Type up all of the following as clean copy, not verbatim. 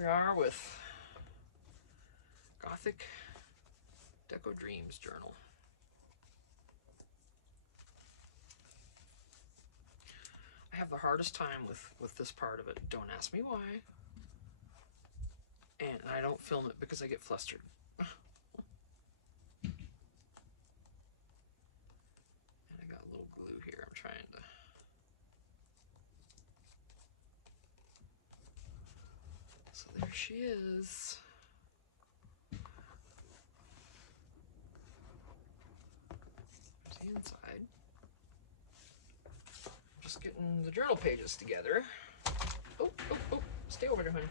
we are with Gothic Deco Dreams Journal. I have the hardest time with this part of it. Don't ask me why. And I don't film it because I get flustered. And I got a little glue here. I'm trying to... So there she is. There's the inside. Just getting the journal pages together. Oh, stay over there, honey.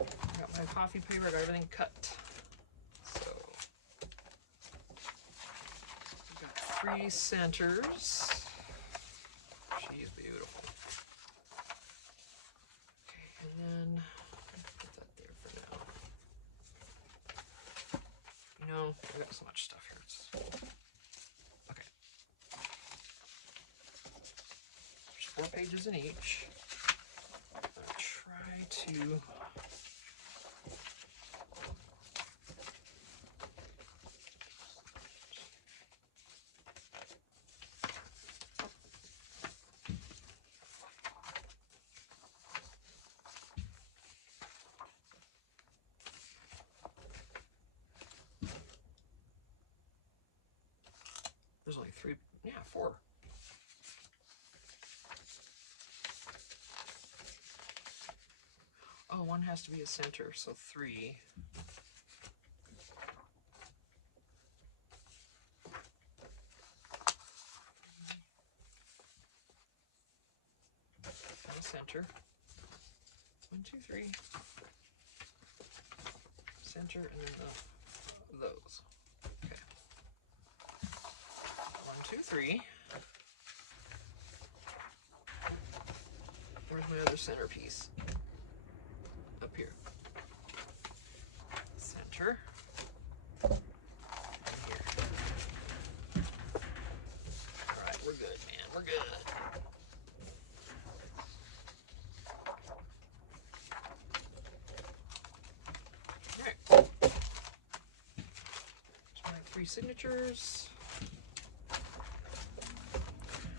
I got my coffee paper, I got everything cut. So, we've got 3 centers. She's beautiful. Okay, and then, put that there for now. You know, I got so much stuff here. Okay. There's 4 pages in each. I'm gonna try to... There's only 3, yeah, 4. Oh, one has to be a center, so 3. And a center. 1, 2, 3. Center, and then those. Okay. 1, 2, 3. Where's my other centerpiece? Up here. Center. And here. Alright, we're good, man. We're good. Alright. There's my 3 signatures.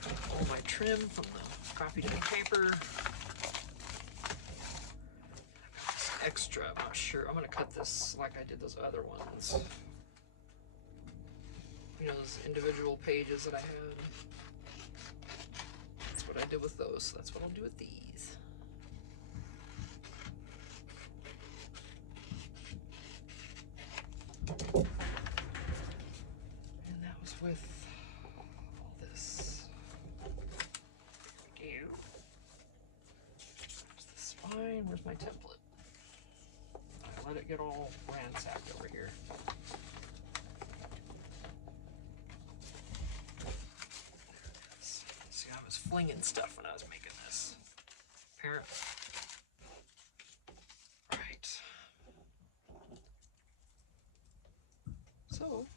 All my trim from the copied ink paper. Extra, I'm not sure. I'm gonna cut this like I did those other ones. You know, those individual pages that I had. That's what I did with those, so that's what I'll do with these. And that was with all this. There we go. There's the spine. Where's my template? Let it get all ransacked over here. See, I was flinging stuff when I was making this. Apparently. Right. So,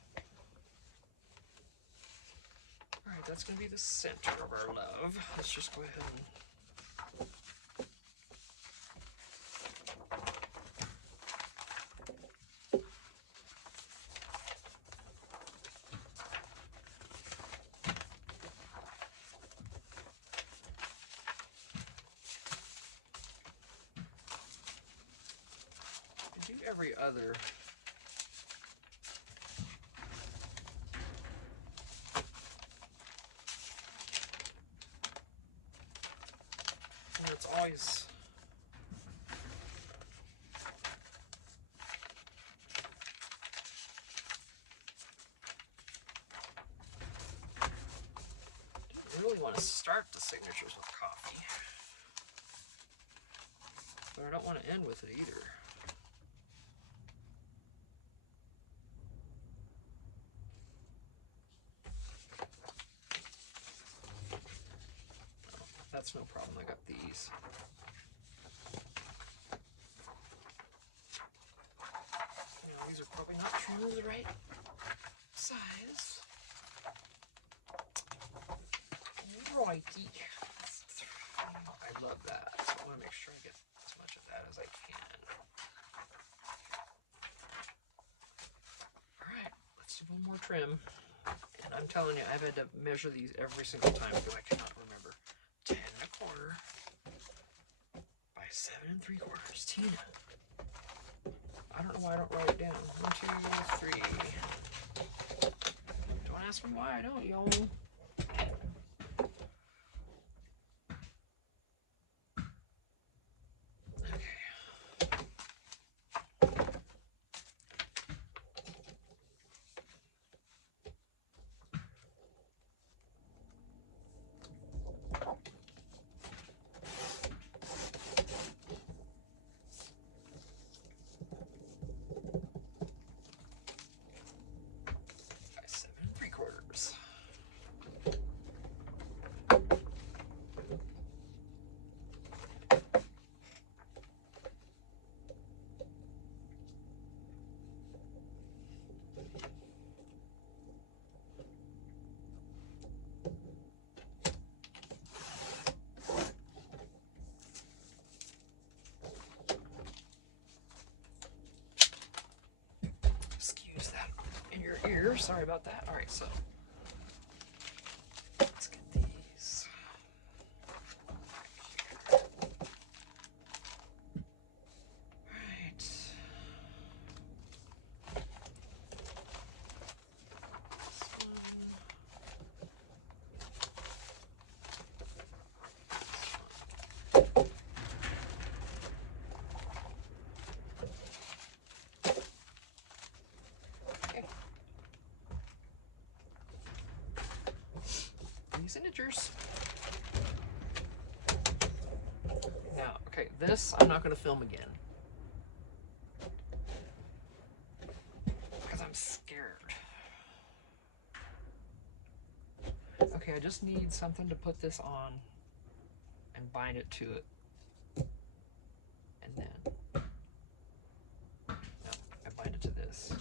alright, that's going to be the center of our love. Let's just go ahead and do every other. And it's always I really want to start the signatures with coffee, but I don't want to end with it either. That's no problem, I got these. Now, these are probably not trimmed the right size. Righty. I love that. So I want to make sure I get as much of that as I can. trim. And I'm telling you, I've had to measure these every single time because I cannot remember. 10 1/4 by 7 3/4. Tina. I don't know why I don't write it down. 1, 2, 3. Don't ask me why I don't, y'all. By 7 3/4. Excuse that in your ear. Sorry about that. All right, so let's get these. All right. This one. Okay. These signatures. Now, okay, this I'm not going to film again. Because I'm scared. Okay, I just need something to put this on and bind it to it. And then, no, I bind it to this.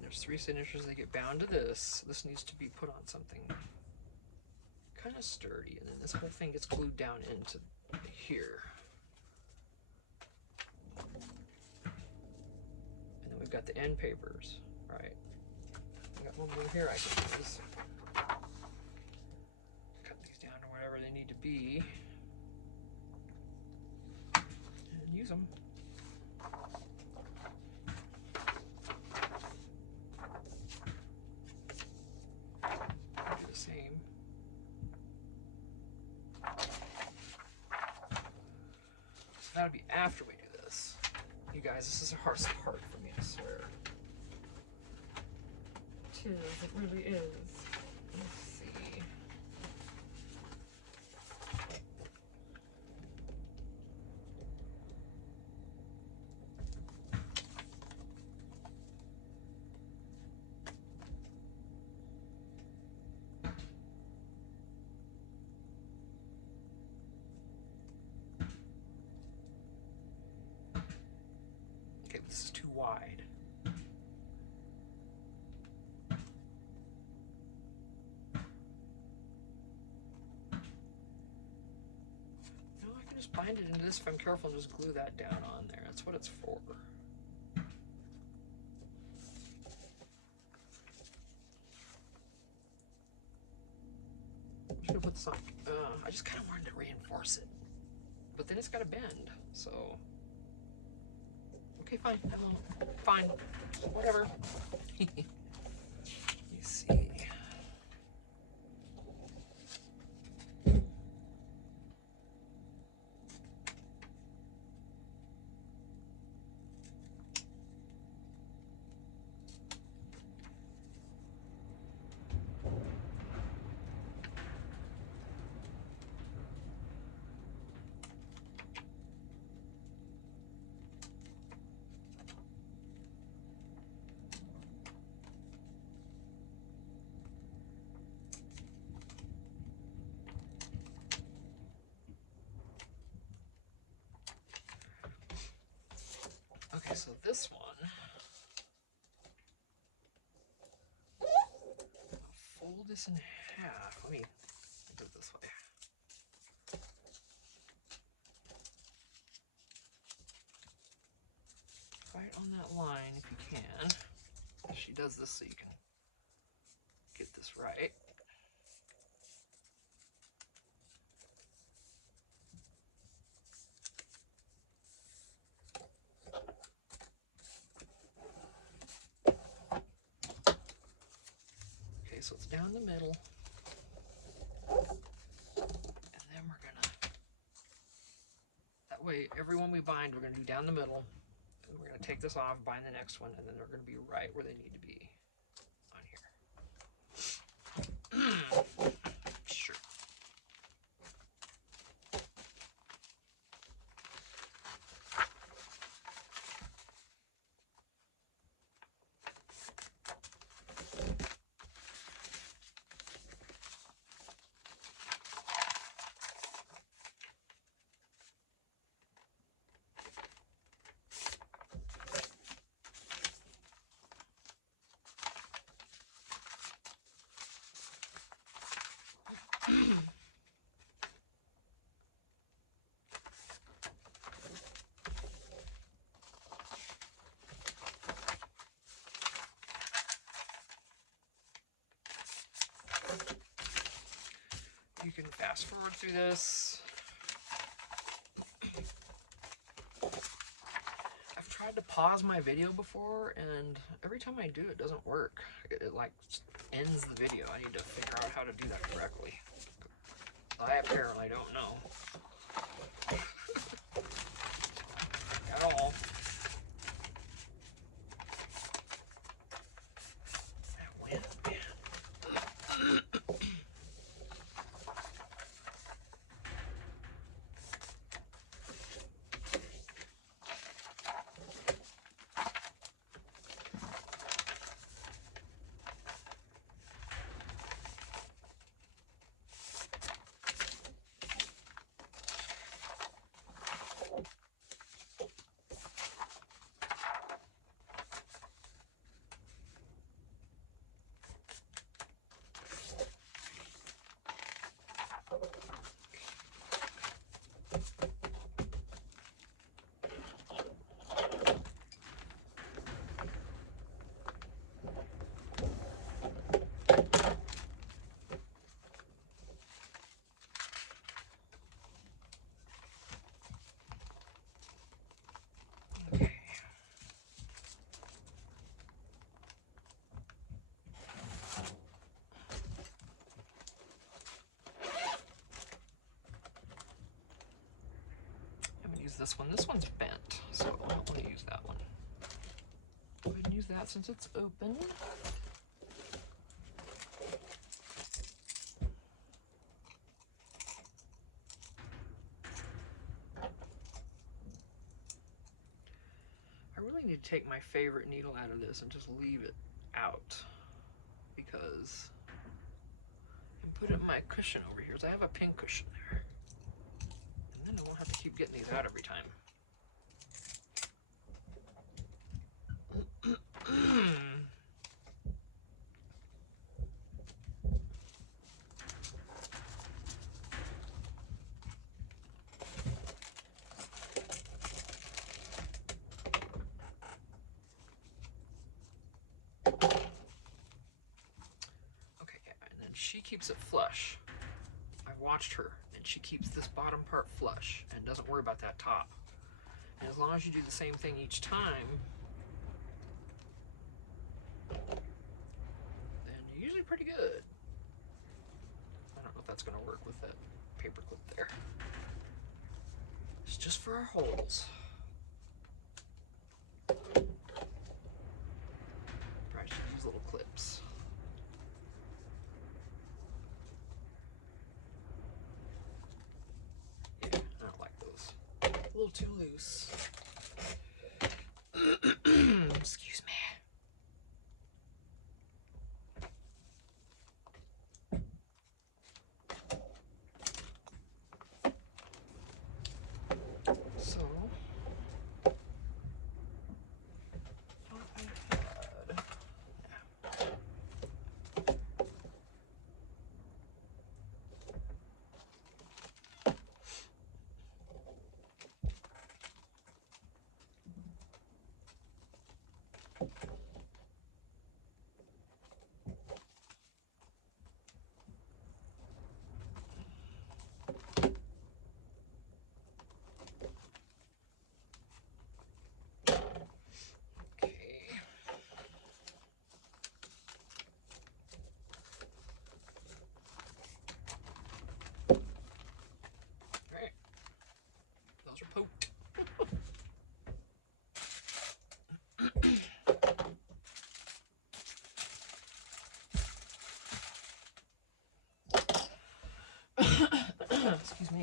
There's 3 signatures that get bound to this. This needs to be put on something kind of sturdy, and then this whole thing gets glued down into here. And then we've got the end papers, right? I got one more here I can use. Cut these down to whatever they need to be. And use them. Do the same. So that'll be after we do this. You guys, this is the hardest part for me, I swear. It is, it really is. Let's see. Okay, this is too wide. No, I can just bind it into this if I'm careful and just glue that down on there. That's what it's for. I'm just gonna put this on. I just kind of wanted to reinforce it, but then it's got to bend. So, okay, fine. I won't. Fine. Whatever. You see. Okay, so this one this in half. Let me do it this way. Right on that line if you can. She does this so you can get this right. Okay, so it's down the middle. And then we're gonna, that way every one we bind, we're gonna do down the middle. And we're gonna take this off, bind the next one, and then they're gonna be right where they need to be on here. Sure. You can fast forward through this. I've tried to pause my video before, and every time I do, it doesn't work. It like ends the video. I need to figure out how to do that correctly. I apparently don't know. At all. That wind, man. This one. This one's bent, so I don't want to use that one. Go ahead and use that since it's open. I really need to take my favorite needle out of this and just leave it out, because and put it in my cushion over here. So I have a pink cushion there. And then I won't have to keep getting these out every time. Okay, yeah, and then she keeps it flush. I've watched her, and she keeps this bottom part flush and doesn't worry about that top. And as long as you do the same thing each time, then you're usually pretty good. I don't know if that's going to work with that paper clip there. It's just for our holes. Probably should use little clips. Yeah, I don't like those. A little too loose. Excuse me. So, thought I had.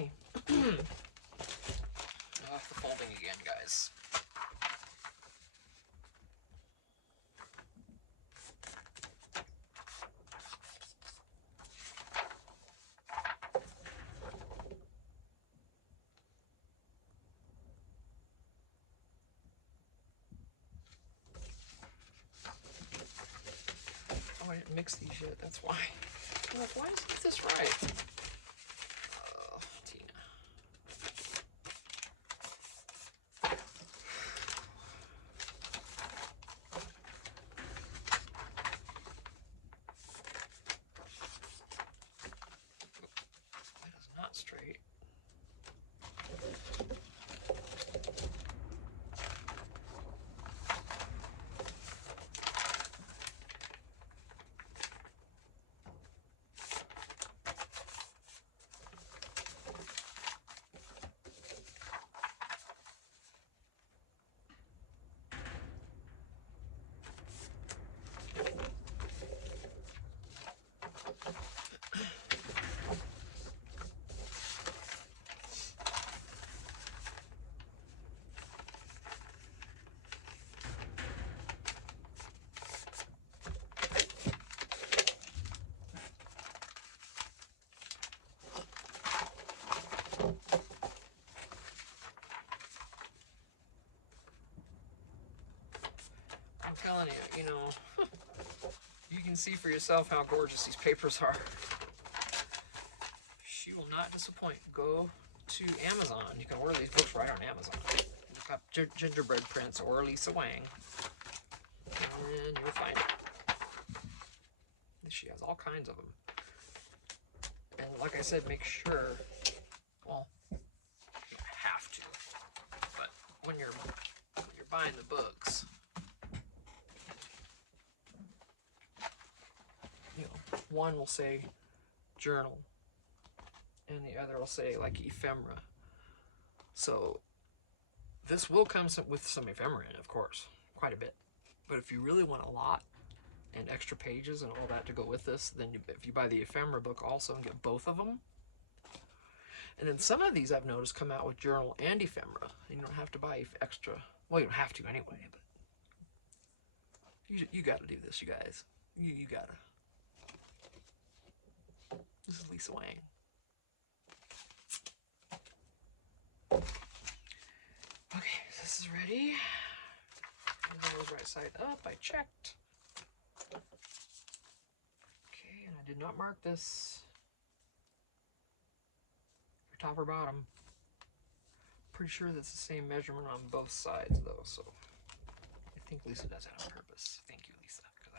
me. Off the folding again, guys. Oh, I didn't mix these yet. That's why. I'm like, why isn't this right? Oh, Tina. That is not straight. I'm telling you, you know, you can see for yourself how gorgeous these papers are. She will not disappoint. Go to Amazon. You can order these books right on Amazon. Look up Gingerbread Prince or Lisa Wang, and you'll find it. She has all kinds of them. And like I said, make sure, well, you have to, but when you're buying the books, you know, one will say journal and the other will say like ephemera. So this will come with some ephemera in, of course, quite a bit. But if you really want a lot and extra pages and all that to go with this, then if you buy the ephemera book also and get both of them. And then some of these I've noticed come out with journal and ephemera. You don't have to buy extra. Well, you don't have to anyway, but you got to do this, you guys. You got to. This is Lisa Wang. Okay, this is ready. Everything was right side up. I checked. Okay, and I did not mark this for top or bottom. Pretty sure that's the same measurement on both sides, though, so I think Lisa does that on purpose. Thank you, Lisa, because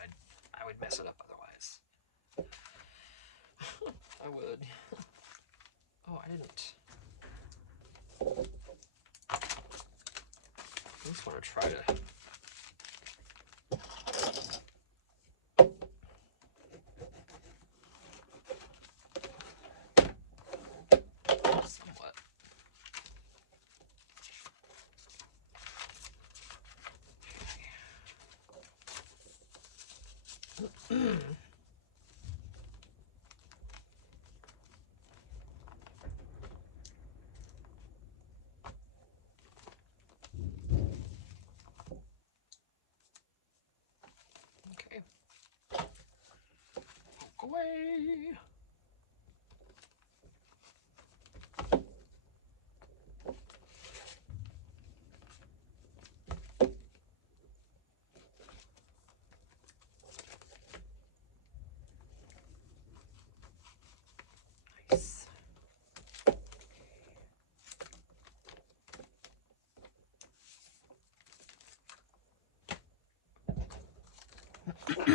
I would mess it up otherwise. I would. Oh, I didn't. I just want to try to. Somewhat. Okay. Poke away. Nice. Okay.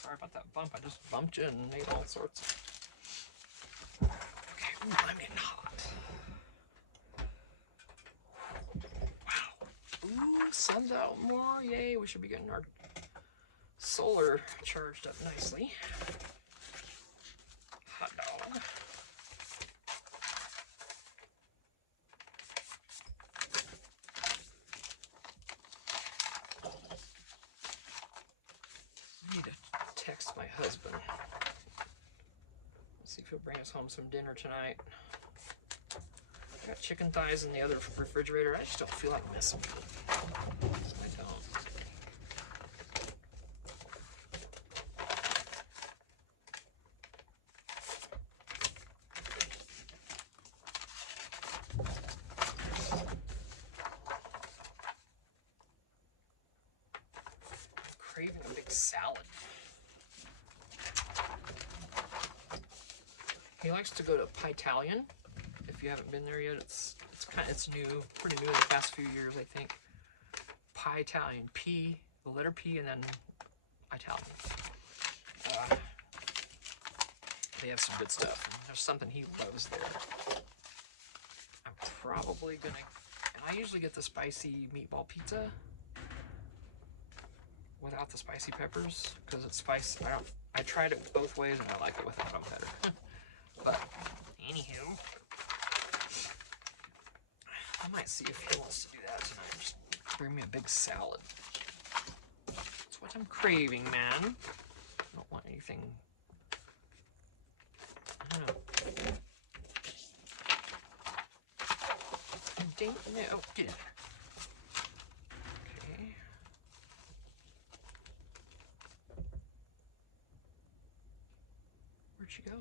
Sorry about that bump. I just bumped you and made all sorts of. Okay. Ooh, I'm getting hot. Wow. Ooh, sun's out more. Yay. We should be getting our solar charged up nicely. Hot dog. I need to text my husband. Let's see if She'll bring us home some dinner tonight. I got chicken thighs in the other refrigerator. I just don't feel like messing with it. I don't. I'm craving a big salad. He likes to go to Italian. If you haven't been there yet, it's new, pretty new in the past few years, I think. Italian, P, the letter P, and then Italian. They have some good stuff. And there's something he loves there. I'm probably gonna. And I usually get the spicy meatball pizza without the spicy peppers because it's spicy. I tried it both ways and I like it without them better. But anywho, I might see if he wants to do that tonight. Just bring me a big salad. That's what I'm craving, man. I don't want anything. I don't know. I don't know. Okay. Where'd she go?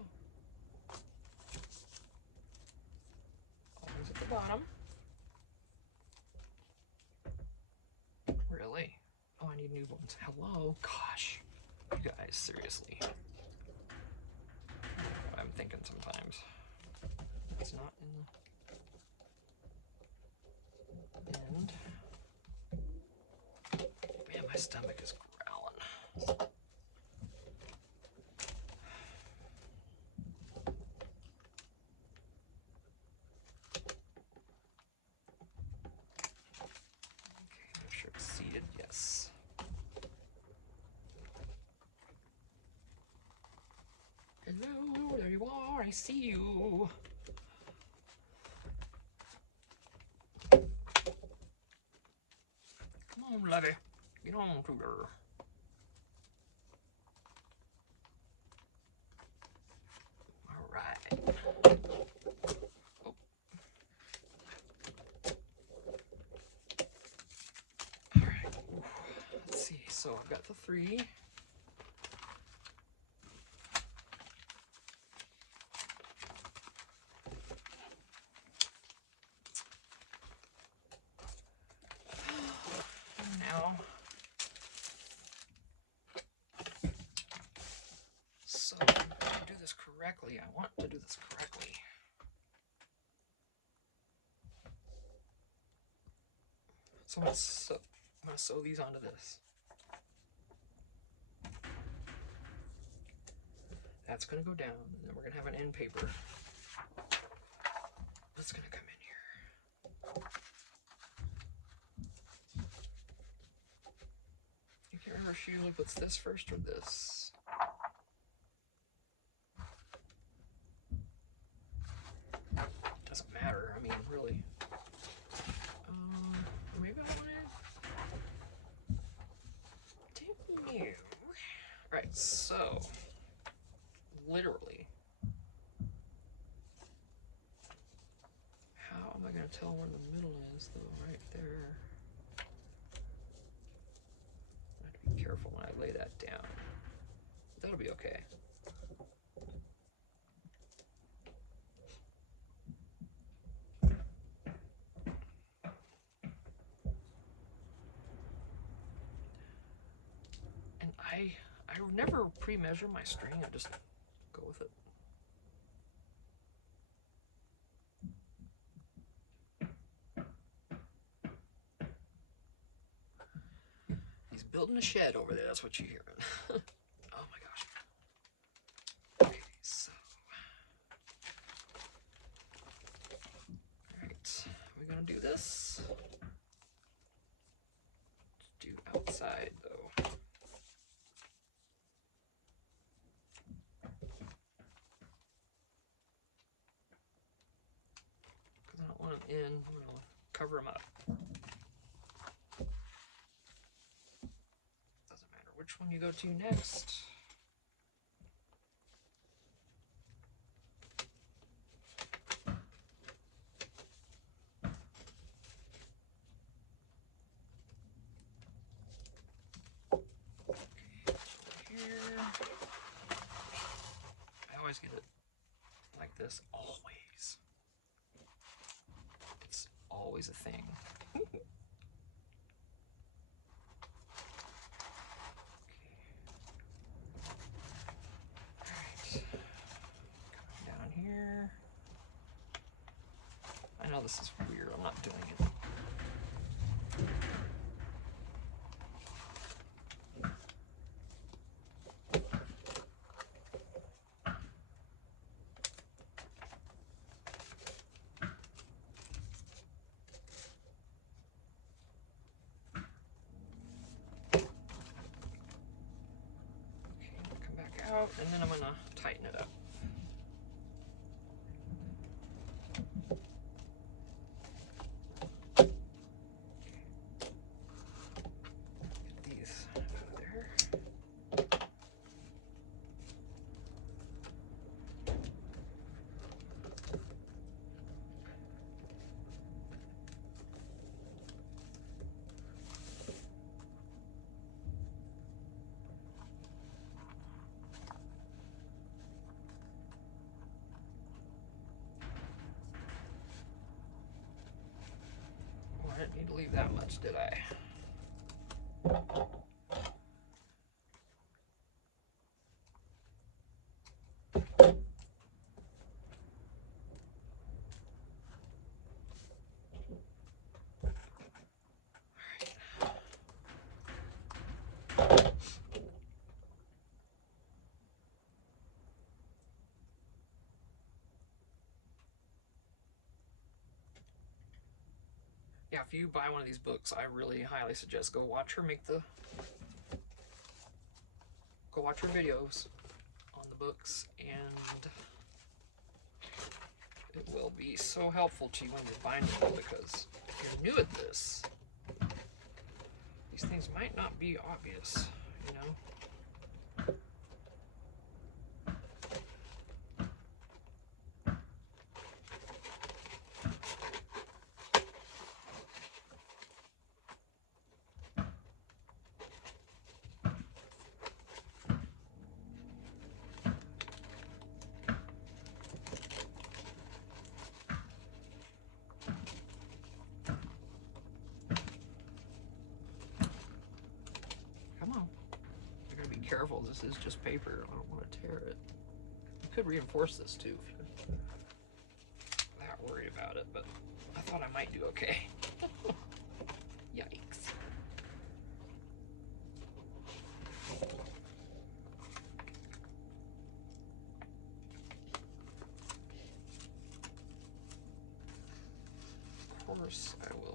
Always at the bottom. Really? Oh, I need new ones. Hello? Gosh. You guys, seriously. I don't know what I'm thinking sometimes. It's not in the end. Man, my stomach is growling. Make sure it's seated, yes. Hello, there you are, I see you. Come on, Lovey, get on to her. All right. Oh. All right, let's see, so I've got the 3. Now, so to do this correctly, I want to do this correctly. So I'm gonna sew these onto this. That's gonna go down, and then we're gonna have an end paper that's gonna come in here. You can't remember if she usually puts this first or this. Doesn't matter. I mean, really. Maybe I want to. Don't know. Right. So, literally, how am I going to tell where the middle is, though? Right there. I have to be careful when I lay that down. That'll be okay. And I never pre-measure my string. I just go with it. He's building a shed over there. That's what you're hearing. Oh my gosh. Okay, so. Alright, we're gonna do this. Let's do outside though. Because I don't want them in, I'm gonna cover them up. Doesn't matter which one you go to next. always get it like this. Always. It's always a thing. Here. I know this is weird, I'm not doing it. Okay, come back out, and then I'm gonna tighten it up. I didn't need to leave that much, did I? Yeah, if you buy one of these books, I really highly suggest go watch her videos on the books, and it will be so helpful to you when you're binding them, because if you're new at this, these things might not be obvious, you know? Come on. I gotta be careful. This is just paper. I don't want to tear it. You could reinforce this too if you're that worried about it, but I thought I might do okay. Yikes. Of course I will.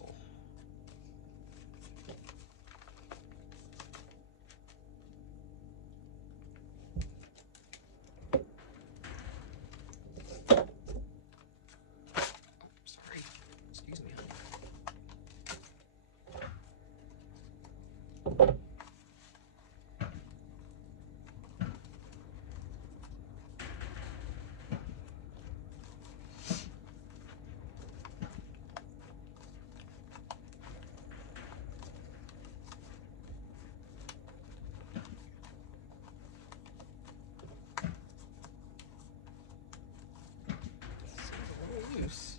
Loose.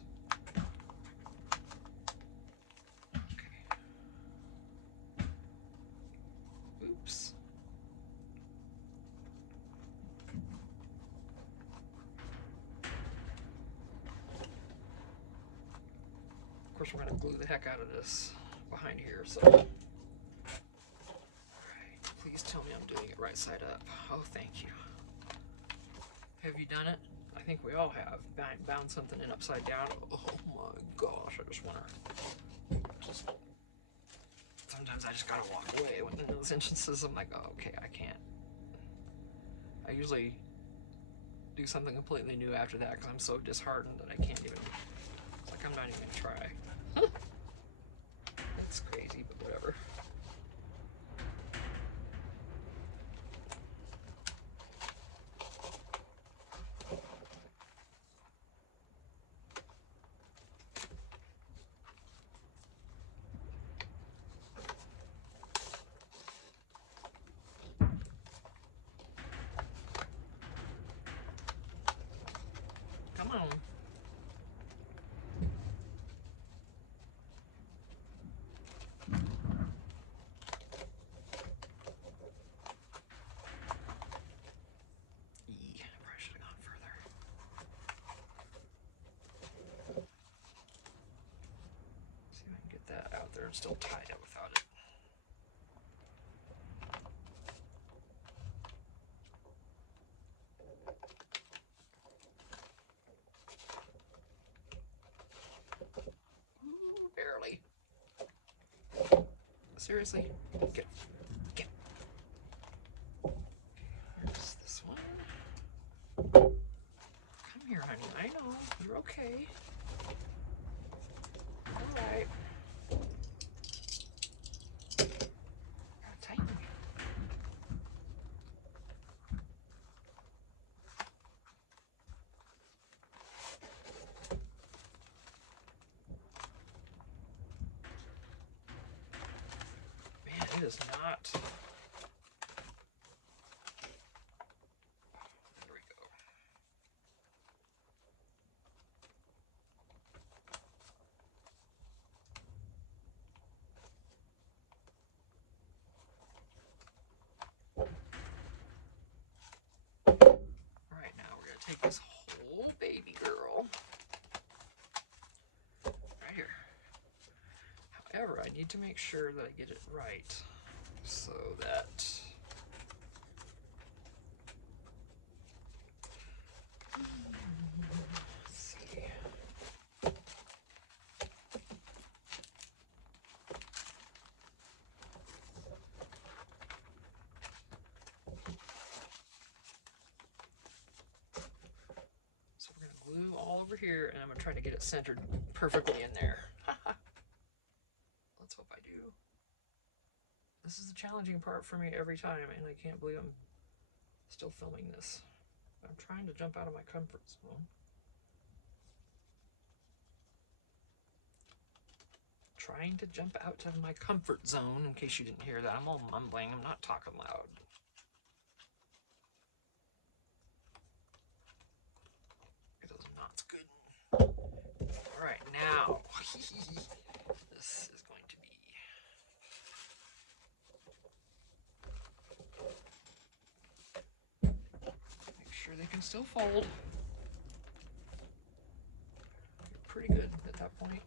Okay. Oops. Of course, we're going to glue the heck out of this behind here, so. Alright, please tell me I'm doing it right side up. Oh, thank you. Have you done it? I think we all have. Bound something in upside down. Oh my gosh, I just want to. Sometimes I just gotta walk away when in those instances. I'm like, oh, okay, I can't. I usually do something completely new after that because I'm so disheartened that I can't even. It's like I'm not even gonna try. It's crazy, but whatever. down. Probably should have gone further. See if I can get that out there and still tie it without it. Ooh, barely. Seriously? Get. Here's this one. Come here, honey. I know. You're okay. Alright. Gotta tighten it. Man, it is not. There we go. Alright, now we're going to take this whole baby girl right here. However, I need to make sure that I get it right so that let's see. So we're going to glue all over here, and I'm going to try to get it centered perfectly in there. Let's hope I do. This is the challenging part for me every time, and I can't believe I'm still filming this. I'm trying to jump out of my comfort zone. Trying to jump out of my comfort zone, in case you didn't hear that. I'm all mumbling, I'm not talking loud. Get those knots good. Alright, now. This is going to be... Make sure they can still fold. You're pretty good at that point.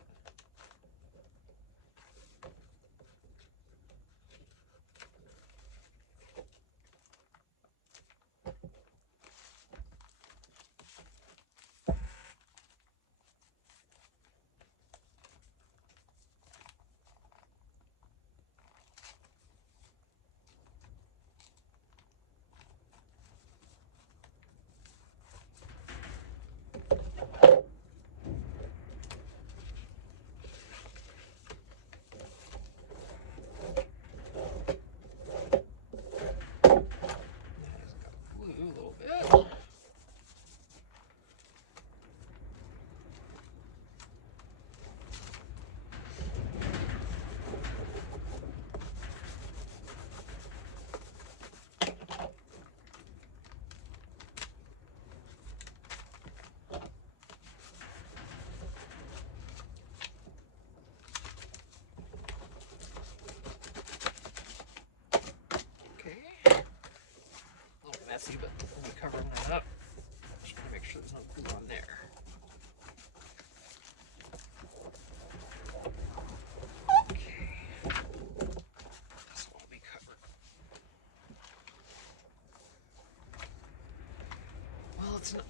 Messy, but we'll be covering that up. Just want to make sure there's no glue on there. Okay. This will be covered. Well, it's not.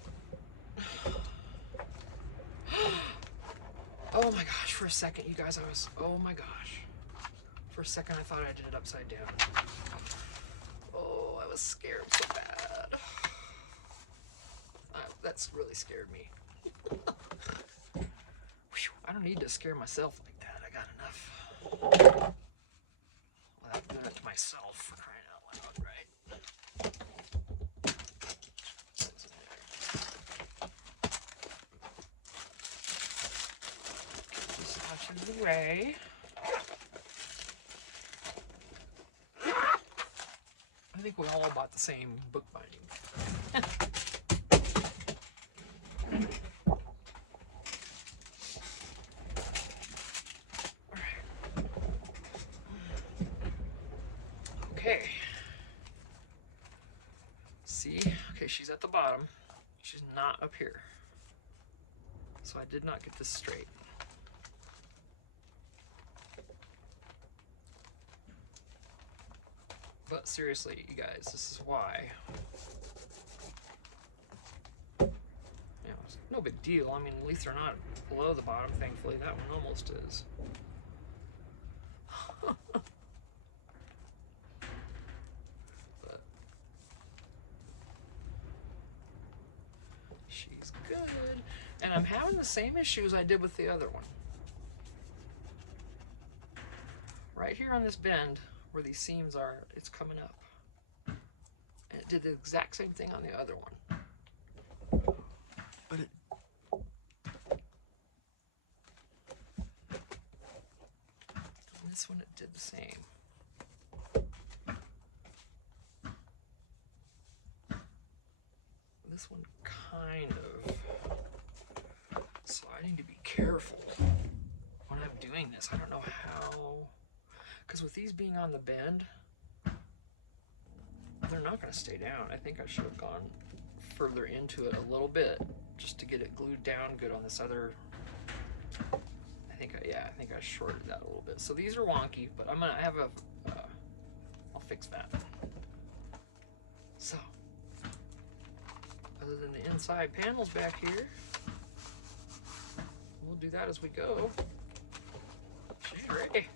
Oh my gosh, for a second, you guys, oh my gosh. For a second, I thought I did it upside down. Oh, I was scared so bad. That's really scared me. Whew, I don't need to scare myself like that. I got enough. Well, I'm doing it to myself for crying out loud, right? This out of the way. I think we all bought the same book binding. she's at the bottom. She's not up here. So I did not get this straight. But seriously, you guys, this is why. You know, it's no big deal. I mean, at least they're not below the bottom, thankfully. That one almost is. But she's good. And I'm having the same issues I did with the other one. Right here on this bend, where these seams are, it's coming up. And it did the exact same thing on the other one. But it... on this one, it did the same. This one kind of. So I need to be careful when I'm doing this. I don't know how. Because with these being on the bend, they're not going to stay down. I think I should have gone further into it a little bit just to get it glued down good on this other. I think I shorted that a little bit. So these are wonky, but I'm going to have I'll fix that. So, other than the inside panels back here, we'll do that as we go. She's ready.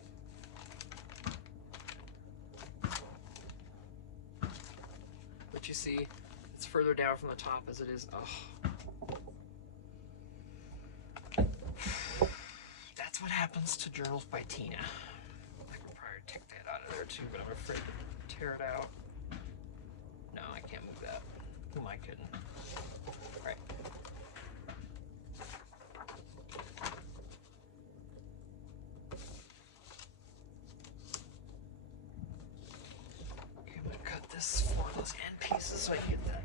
But you see, it's further down from the top as it is. Oh. That's what happens to journals by Tina. I could probably take that out of there too, but I'm afraid to tear it out. No, I can't move that. Who am I kidding? All right. Okay, I'm gonna cut this for those end pieces so I can get that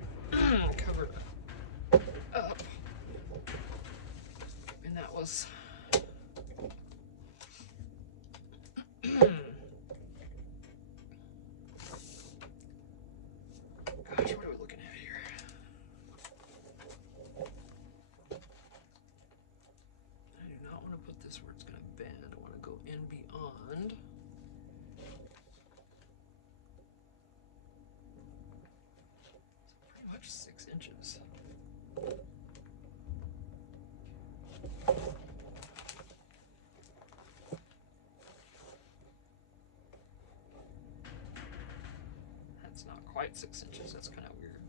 covered up. And that was gosh, what are we looking at here? I do not want to put this where it's going to bend. I want to go in beyond. Pretty much 6 inches. That's not quite 6 inches. That's kind of weird.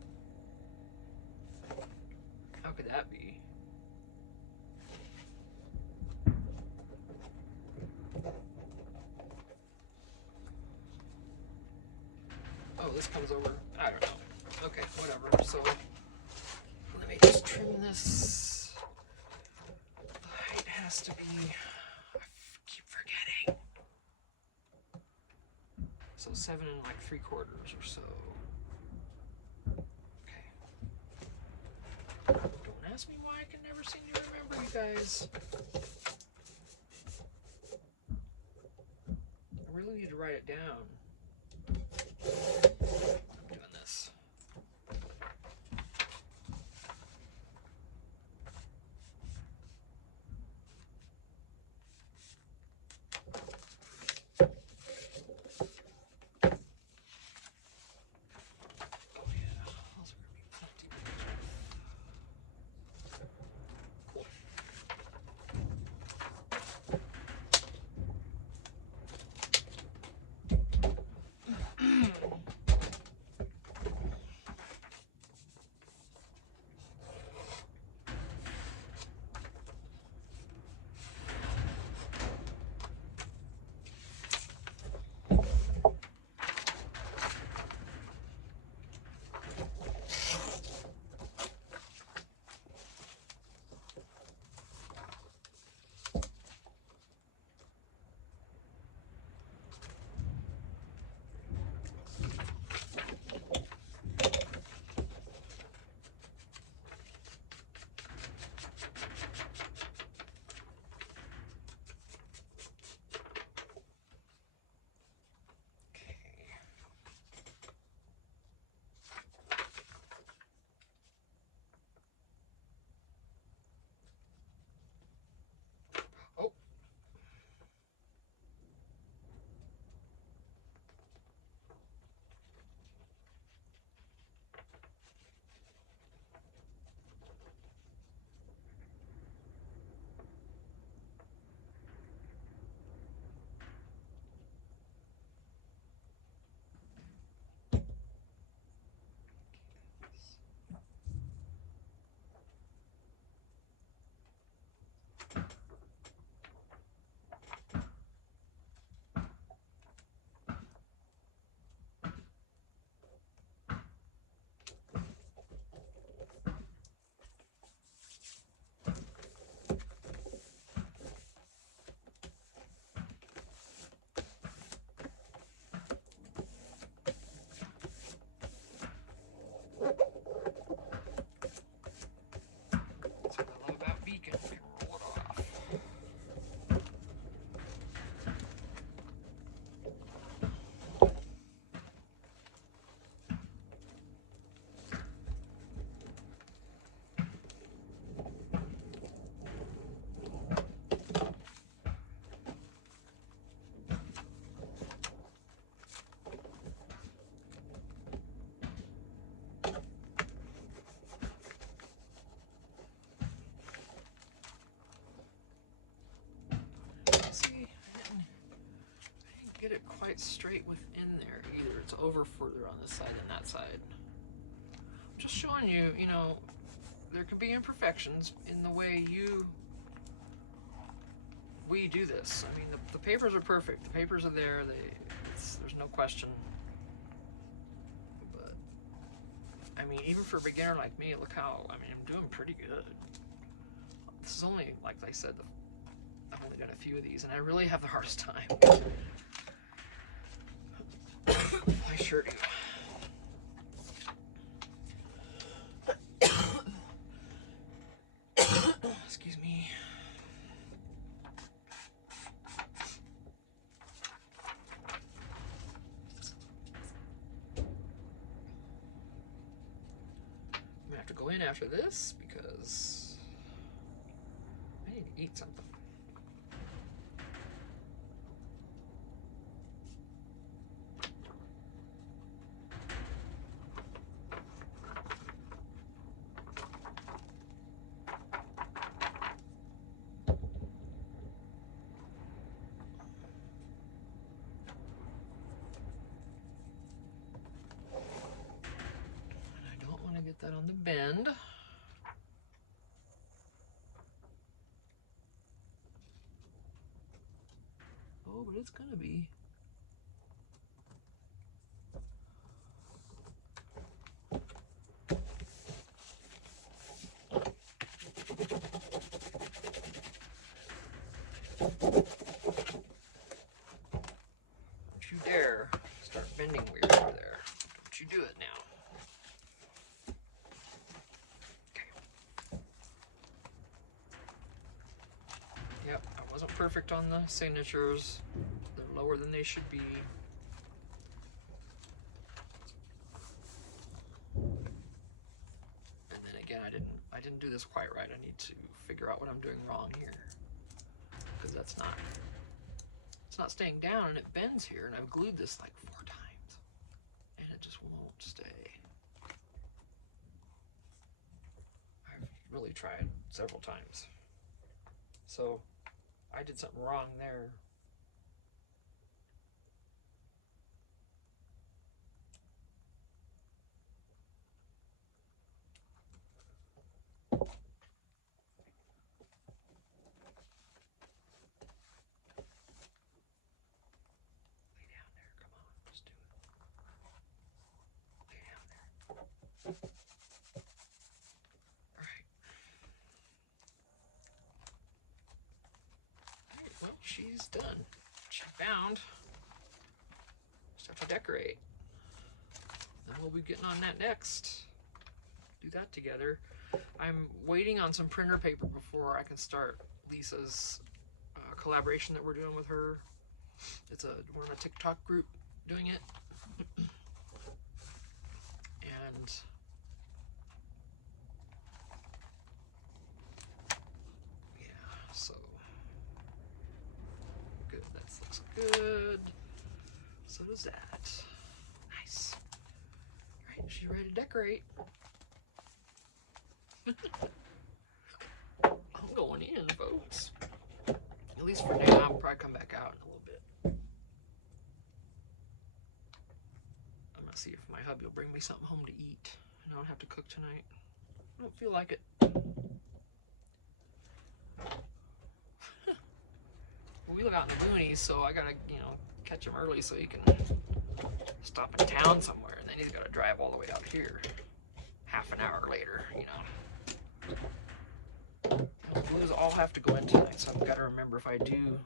How could that be? Oh, this comes over. I don't know. Okay, whatever. So let me just trim this. The height has to be. I keep forgetting. So 7 3/4 or so. Okay. Don't ask me why I can never seem to remember, you guys. I really need to write it down. I'm doing this. Oh yeah, those are gonna be plenty big. Cool. it quite straight within there either. It's over further on this side than that side. I'm just showing you, you know, there can be imperfections in the way we do this. I mean, the papers are perfect. The papers are there. There's no question. But I mean, even for a beginner like me, look how, I mean, I'm doing pretty good. This is only, like I said, I've only done a few of these, and I really have the hardest time. I sure do. Excuse me. I'm gonna have to go in after this because I need to eat something. Get that on the bend. Oh, but it's gonna be. Don't you dare start bending weird over there. Don't you do it now. Yep, I wasn't perfect on the signatures. They're lower than they should be. And then again, I didn't do this quite right. I need to figure out what I'm doing wrong here. Because it's not staying down, and it bends here, and I've glued this like 4 times. And it just won't stay. I've really tried several times. So I did something wrong there. Lay down there, come on, just do it. Lay down there. Alright. Alright, well, she's done. She's bound. Just have to decorate. Then we'll be getting on that next. Do that together. I'm waiting on some printer paper before I can start Lisa's collaboration that we're doing with her. We're in a TikTok group doing it. And yeah, so good. That looks good. So does that. Nice. All right, she's ready to decorate. I'm going in, folks. At least for now. I'll probably come back out in a little bit. I'm gonna see if my hubby will bring me something home to eat, and I don't have to cook tonight. I don't feel like it. Well, we live out in the boonies, so I gotta, you know, catch him early so he can stop in town somewhere, and then he's gotta drive all the way out here. Half an hour later, you know. The blues all have to go in tonight, so I've got to remember if I do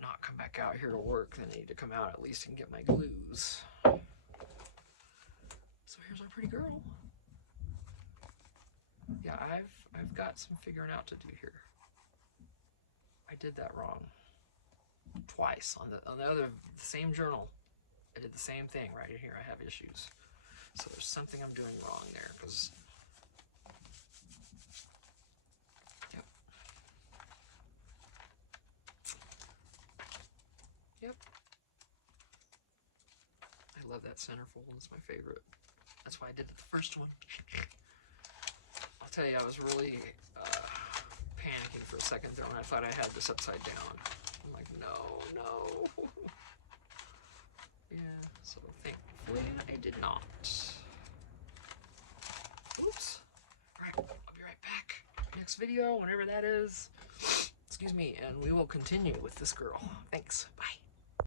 not come back out here to work, then I need to come out at least and get my glues. So here's our pretty girl. Yeah, I've got some figuring out to do here. I did that wrong twice on the same journal. I did the same thing right here. I have issues. So there's something I'm doing wrong there, because Yep. I love that centerfold. It's my favorite. That's why I did it the first one. I'll tell you, I was really panicking for a second there when I thought I had this upside down. I'm like, no. So thankfully I did not. Oops. Alright, I'll be right back. Next video, whenever that is. Excuse me, and we will continue with this girl. Thanks. Bye.